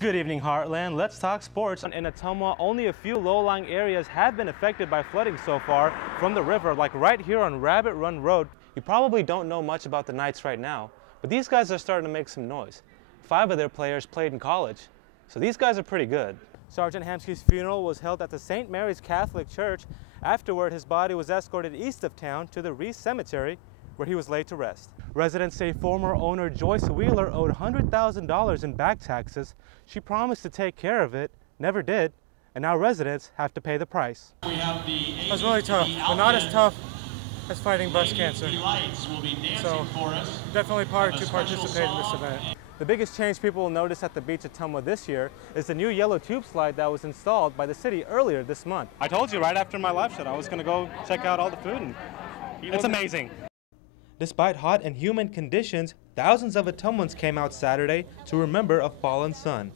Good evening, Heartland. Let's talk sports. In Ottumwa, only a few low-lying areas have been affected by flooding so far from the river, like right here on Rabbit Run Road. You probably don't know much about the Knights right now, but these guys are starting to make some noise. 5 of their players played in college, so these guys are pretty good. Sergeant Hamsky's funeral was held at the St. Mary's Catholic Church. Afterward, his body was escorted east of town to the Reese Cemetery, where he was laid to rest. Residents say former owner Joyce Wheeler owed $100,000 in back taxes. She promised to take care of it, never did, and now residents have to pay the price. It was really tough, but not as tough as fighting breast cancer. So definitely part to participate in this event. The biggest change people will notice at the beach at Ottumwa this year is the new yellow tube slide that was installed by the city earlier this month. I told you right after my live shot I was going to go check out all the food, and it's amazing. Despite hot and humid conditions, thousands of Ottumwans came out Saturday to remember a fallen son.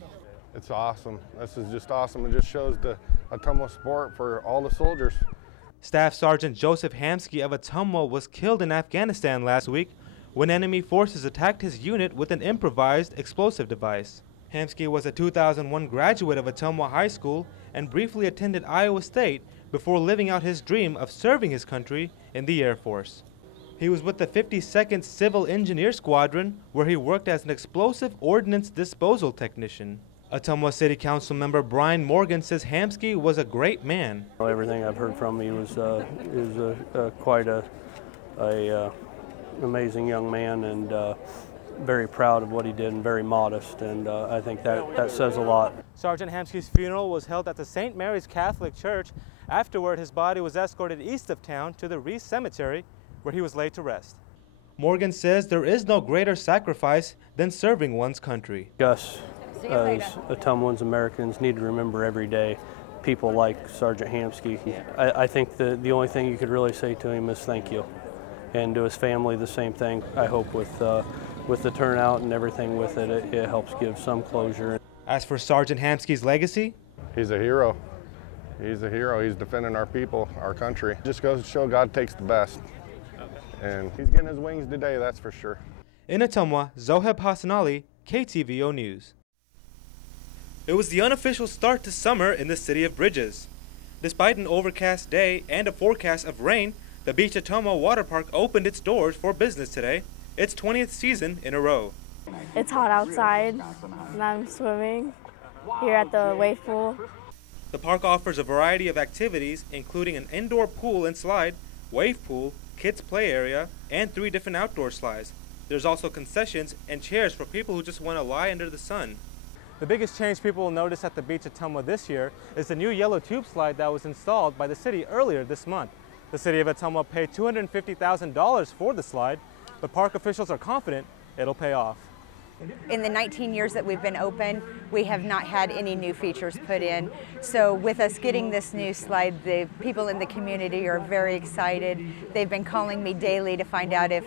It's awesome. This is just awesome. It just shows the Ottumwa sport for all the soldiers. Staff Sergeant Joseph Hamsky of Ottumwa was killed in Afghanistan last week when enemy forces attacked his unit with an improvised explosive device. Hamsky was a 2001 graduate of Ottumwa High School and briefly attended Iowa State before living out his dream of serving his country in the Air Force. He was with the 52nd Civil Engineer Squadron, where he worked as an explosive ordnance disposal technician. Ottumwa City Council member Brian Morgan says Hamsky was a great man. Everything I've heard from him was quite a amazing young man, and very proud of what he did and very modest, and I think that says a lot. Sergeant Hamsky's funeral was held at the St. Mary's Catholic Church. Afterward, his body was escorted east of town to the Reese Cemetery, where he was laid to rest. Morgan says there is no greater sacrifice than serving one's country. Us, as Ottumwans Americans, need to remember every day people like Sergeant Hamsky. I think the only thing you could really say to him is thank you, and to his family the same thing. I hope with the turnout and everything with it, it helps give some closure. As for Sergeant Hamsky's legacy, he's a hero. He's a hero. He's defending our people, our country. Just goes to show God takes the best. And he's getting his wings today, that's for sure. In Ottumwa, Zoheb Hassanali, KTVO News. It was the unofficial start to summer in the city of Bridges. Despite an overcast day and a forecast of rain, the Beach Ottumwa Water Park opened its doors for business today, its 20th season in a row. It's hot outside, and I'm swimming here at the wave pool. The park offers a variety of activities, including an indoor pool and slide, wave pool, kids play area, and 3 different outdoor slides. There's also concessions and chairs for people who just want to lie under the sun. The biggest change people will notice at the beach at Ottumwa this year is the new yellow tube slide that was installed by the city earlier this month. The city of Ottumwa paid $250,000 for the slide, but park officials are confident it'll pay off. In the 19 years that we've been open, we have not had any new features put in. So with us getting this new slide, the people in the community are very excited. They've been calling me daily to find out if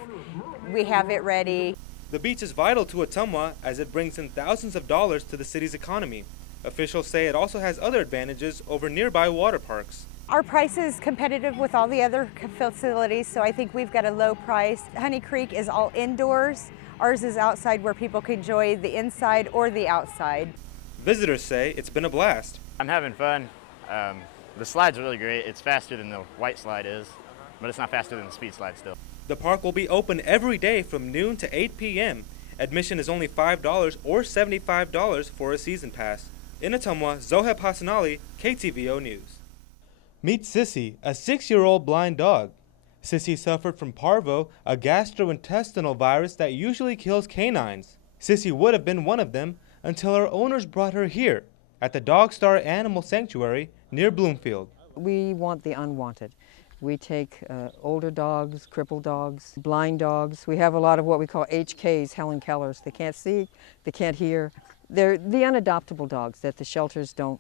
we have it ready. The beach is vital to Ottumwa as it brings in thousands of dollars to the city's economy. Officials say it also has other advantages over nearby water parks. Our price is competitive with all the other facilities, so I think we've got a low price. Honey Creek is all indoors. Ours is outside where people can enjoy the inside or the outside. Visitors say it's been a blast. I'm having fun. The slide's really great. It's faster than the white slide is, but it's not faster than the speed slide still. The park will be open every day from noon to 8 p.m. Admission is only $5 or $75 for a season pass. In Ottumwa, Zoheb Hassanali, KTVO News. Meet Sissy, a 6-year-old blind dog. Sissy suffered from parvo, a gastrointestinal virus that usually kills canines. Sissy would have been one of them until her owners brought her here at the Dog Star Animal Sanctuary near Bloomfield. We want the unwanted. We take older dogs, crippled dogs, blind dogs. We have a lot of what we call HKs, Helen Kellers. They can't see, they can't hear. They're the unadoptable dogs that the shelters don't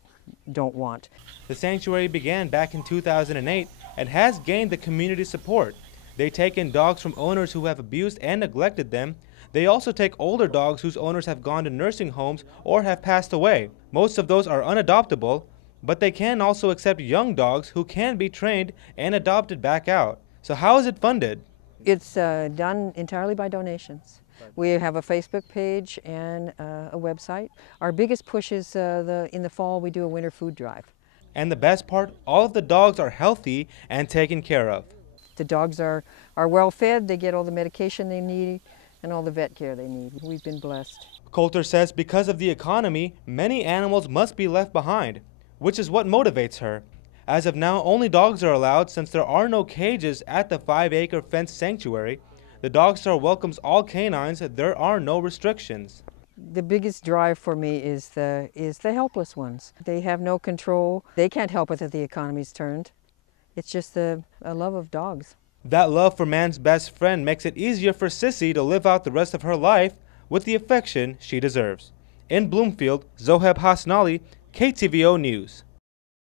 want. The sanctuary began back in 2008 and has gained the community support. They take in dogs from owners who have abused and neglected them. They also take older dogs whose owners have gone to nursing homes or have passed away. Most of those are unadoptable, but they can also accept young dogs who can be trained and adopted back out. So how is it funded? It's done entirely by donations. We have a Facebook page and a website. Our biggest push is in the fall we do a winter food drive. And the best part, all of the dogs are healthy and taken care of. The dogs are well fed, they get all the medication they need and all the vet care they need. We've been blessed. Coulter says because of the economy, many animals must be left behind, which is what motivates her. As of now, only dogs are allowed since there are no cages at the 5-acre fenced sanctuary. The Dog Star welcomes all canines. There are no restrictions. The biggest drive for me is the helpless ones. They have no control. They can't help it that the economy's turned. It's just a love of dogs. That love for man's best friend makes it easier for Sissy to live out the rest of her life with the affection she deserves. In Bloomfield, Zoheb Hassanali, KTVO News.